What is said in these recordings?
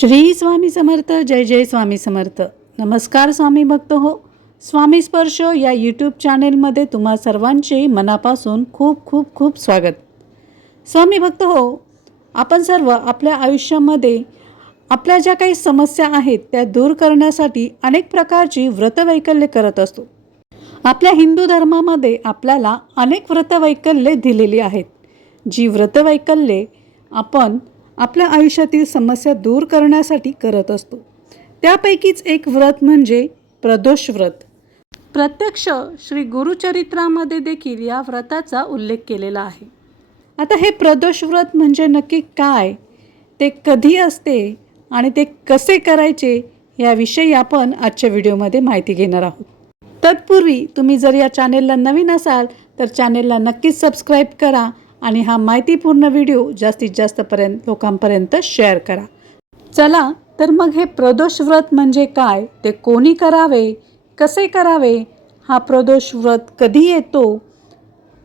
श्री स्वामी समर्थ जय जय स्वामी समर्थ. नमस्कार स्वामी भक्त हो. स्वामी स्पर्श या यूट्यूब चॅनेलमध्ये तुम्हा सर्वांचे मनापासून खूप खूप खूप स्वागत. स्वामी भक्त हो आपण सर्व आपल्या आयुष्यामध्ये आपल्या ज्या काही समस्या आहेत त्या दूर करण्यासाठी अनेक प्रकारची व्रतवैकल्य करत असतो. आपल्या हिंदू धर्मामध्ये आपल्याला अनेक व्रतवैकल्ये दिलेली आहेत. जी व्रतवैकल्ये आपण आपल्या आयुष्यातील समस्या दूर करण्यासाठी करत असतो. त्यापैकीच एक व्रत म्हणजे प्रदोष व्रत. प्रत्यक्ष श्री गुरुचरित्रामध्ये देखील या व्रताचा उल्लेख केलेला आहे. आता हे प्रदोष व्रत म्हणजे नक्की काय? ते कधी असते आणि ते कसे करायचे याविषयी आपण आजच्या व्हिडिओमध्ये माहिती घेणार आहोत. तत्पूर्वी तुम्ही जर या चॅनेलला नवीन असाल तर चॅनेलला नक्कीच सबस्क्राईब करा आणि हा माहितीपूर्ण व्हिडिओ जास्तीत जास्तपर्यंत लोकांपर्यंत शेअर करा. चला तर मग हे प्रदोष व्रत म्हणजे काय? ते कोणी करावे? कसे करावे? हा प्रदोष व्रत कधी येतो?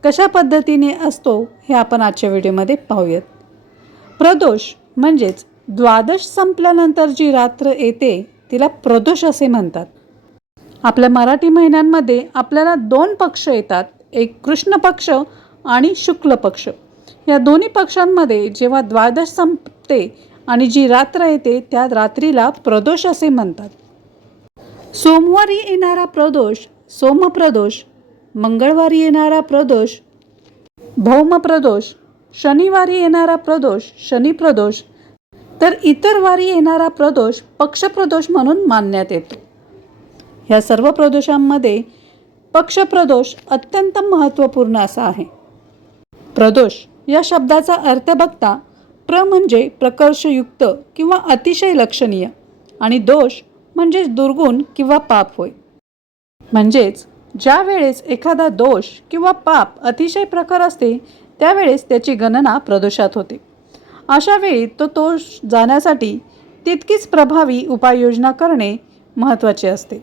कशा पद्धतीने असतो? हे आपण आजच्या व्हिडिओमध्ये पाहूयात. प्रदोष म्हणजेच द्वादश संपल्यानंतर जी रात्र येते तिला प्रदोष असे म्हणतात. आपल्या मराठी महिन्यांमध्ये आपल्याला दोन पक्ष येतात. एक कृष्ण पक्ष आणि शुक्ल पक्ष. या दोन्ही पक्षांमध्ये जेव्हा द्वादश संपते आणि जी रात्र येते त्या रात्रीला प्रदोष असे म्हणतात. सोमवारी येणारा प्रदोष सोमप्रदोष मंगळवारी येणारा प्रदोष भौमप्रदोष शनिवारी येणारा प्रदोष शनिप्रदोष तर इतर वारी येणारा प्रदोष पक्षप्रदोष म्हणून मानण्यात येतो. ह्या सर्व प्रदोषांमध्ये पक्षप्रदोष अत्यंत महत्त्वपूर्ण असा आहे. प्रदोष या शब्दाचा अर्थ बघता प्र म्हणजे प्रकर्षयुक्त किंवा अतिशय लक्षणीय आणि दोष म्हणजेच दुर्गुण किंवा पाप होय. म्हणजेच ज्या वेळेस एखादा दोष किंवा पाप अतिशय प्रखर असते त्यावेळेस त्याची गणना प्रदोषात होते. अशा वेळी तो दोष जाण्यासाठी तितकीच प्रभावी उपाययोजना करणे महत्त्वाचे असते.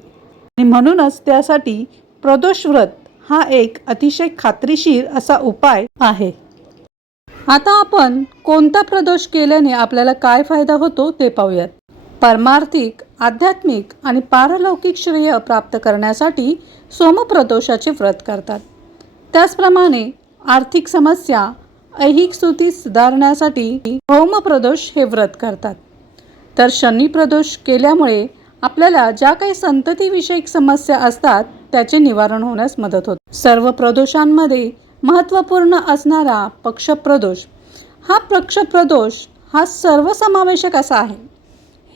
आणि म्हणूनच त्यासाठी प्रदोष व्रत हा एक अतिशय खात्रीशीर असा उपाय आहे. आता आपण कोणता प्रदोष केल्याने आपल्याला काय फायदा होतो ते पाहूयात. परमार्थिक आध्यात्मिक आणि पारलौकिक श्रेय प्राप्त करण्यासाठी सोमप्रदोषाचे व्रत करतात. त्याचप्रमाणे आर्थिक समस्या ऐहिक स्तुती सुधारण्यासाठी होमप्रदोष हे व्रत करतात. तर शनी प्रदोष केल्यामुळे आपल्याला ज्या काही संततीविषयक समस्या असतात त्याचे निवारण होण्यास मदत होते. सर्व प्रदोषांमध्ये महत्त्वपूर्ण असणारा पक्षप्रदोष. हा पक्षप्रदोष हा सर्वसमावेशक असा आहे.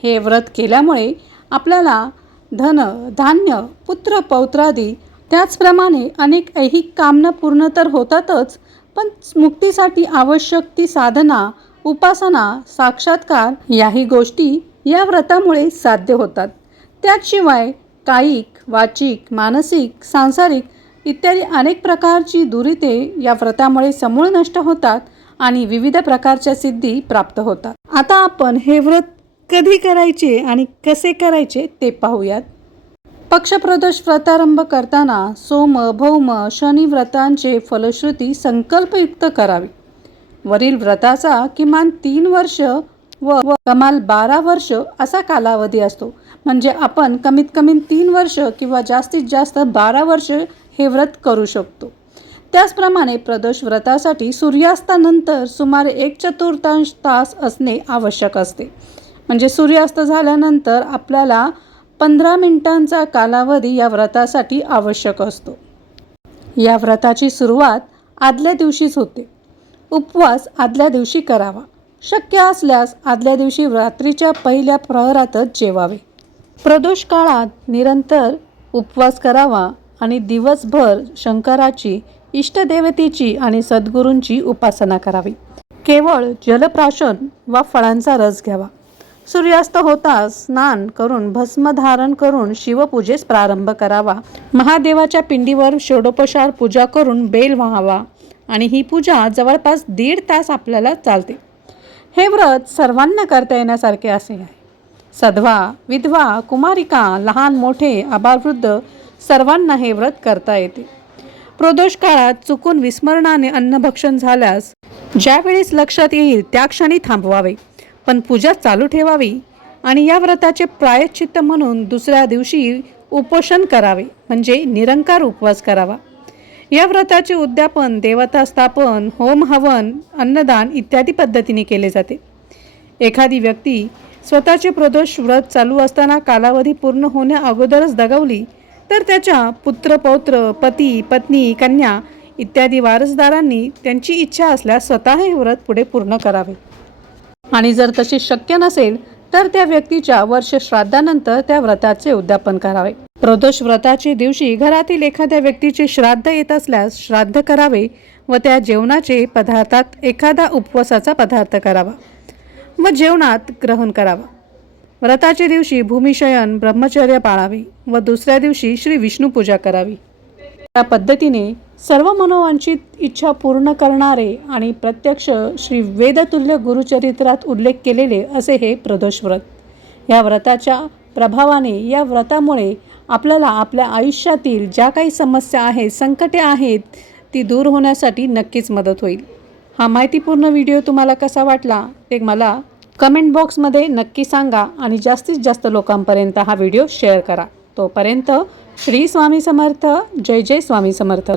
हे व्रत केल्यामुळे आपल्याला धन धान्य पुत्र पौत्रादी त्याचप्रमाणे अनेक ऐहिक कामना पूर्ण तर होतातच पण मुक्तीसाठी आवश्यक ती साधना उपासना साक्षात्कार याही गोष्टी या व्रतामुळे साध्य होतात. त्याशिवाय कायिक वाचिक मानसिक सांसारिक इत्यादी अनेक प्रकारची दुरिते या व्रतामुळे समूळ नष्ट होतात आणि विविध प्रकारच्या सिद्धी प्राप्त होतात. आता आपण हे व्रत कधी करायचे आणि कसे करायचे ते पाहूयात. पक्षप्रदोष व्रतारंभ करताना सोम भौम शनी व्रतांचे फलश्रुती संकल्पयुक्त करावी. वरील व्रताचा किमान तीन वर्ष व व कमाल बारा वर्ष असा कालावधी असतो. म्हणजे आपण कमीत कमी तीन वर्ष किंवा जास्तीत जास्त बारा वर्ष हे व्रत करू शकतो. त्याचप्रमाणे प्रदोष व्रतासाठी सूर्यास्तानंतर सुमारे एक चतुर्थांश तास असणे आवश्यक असते. म्हणजे सूर्यास्त झाल्यानंतर आपल्याला पंधरा मिनिटांचा कालावधी या व्रतासाठी आवश्यक असतो. या व्रताची सुरुवात आदल्या दिवशीच होते. उपवास आदल्या दिवशी करावा. शक्य असल्यास आदल्या दिवशी रात्रीच्या पहिल्या प्रहरातच जेवावे. प्रदोष काळात निरंतर उपवास करावा आणि दिवसभर शंकराची इष्टदेवतेची आणि सद्गुरूंची उपासना करावी. केवळ जलप्राशन वा फळांचा रस घ्यावा. सूर्यास्त होताच स्नान करून भस्म धारण करून शिवपूजेस प्रारंभ करावा. महादेवाच्या पिंडीवर षोडोपचार पूजा करून बेल व्हावा आणि ही पूजा जवळपास दीड तास आपल्याला चालते. हे व्रत सर्वांना करता येण्यासारखे असे आहे. सधवा विधवा कुमारिका लहान मोठे आबालवृद्ध सर्वांना हे व्रत करता येते. प्रदोष काळात चुकून विस्मरणाने अन्नभक्षण झाल्यास ज्यावेळेस लक्षात येईल त्या क्षणी थांबवावे पण पूजा चालू ठेवावी आणि या व्रताचे प्रायश्चित्त म्हणून दुसऱ्या दिवशी उपोषण करावे म्हणजे निरंकार उपवास करावा. या व्रताचे उद्यापन देवता स्थापन होम हवन अन्नदान इत्यादी पद्धतीने केले जाते. एखादी व्यक्ती स्वतःचे प्रदोष व्रत चालू असताना कालावधी पूर्ण होण्या अगोदरच दगावली तर त्याच्या पुत्र पौत्र पती पत्नी कन्या इत्यादी वारसदारांनी त्यांची इच्छा असल्यास स्वतः हे व्रत पुढे पूर्ण करावे. आणि जर तसे शक्य नसेल तर त्या व्यक्तीच्या वर्ष श्राद्धानंतर त्या व्रताचे उद्यापन करावे. प्रदोष व्रताच्या दिवशी घरातील एखाद्या व्यक्तीचे श्राद्ध येत असल्यास श्राद्ध करावे व त्या जेवणाचे पदार्थात एखादा उपवासाचा पदार्थ करावा व जेवणात ग्रहण करावा. व्रताच्या दिवशी भूमिशयन ब्रह्मचर्य पाळावे व दुसऱ्या दिवशी श्री विष्णू पूजा करावी. या पद्धतीने सर्व मनोवांछित इच्छा पूर्ण करणारे आणि प्रत्यक्ष श्री वेदतुल्य गुरुचरित्रात उल्लेख केलेले असे हे प्रदोष व्रत या व्रताच्या प्रभावाने या व्रतामुळे आपल्याला आपल्या आयुष्यातील ज्या काही समस्या आहेत संकटे आहेत ती दूर होण्यासाठी नक्कीच मदत होईल. हा माहितीपूर्ण व्हिडिओ तुम्हाला कसा वाटला ते मला कमेंट बॉक्समध्ये नक्की सांगा आणि जास्तीत जास्त लोकांपर्यंत हा व्हिडिओ शेअर करा. तोपर्यंत श्री स्वामी समर्थ जय जय स्वामी समर्थ.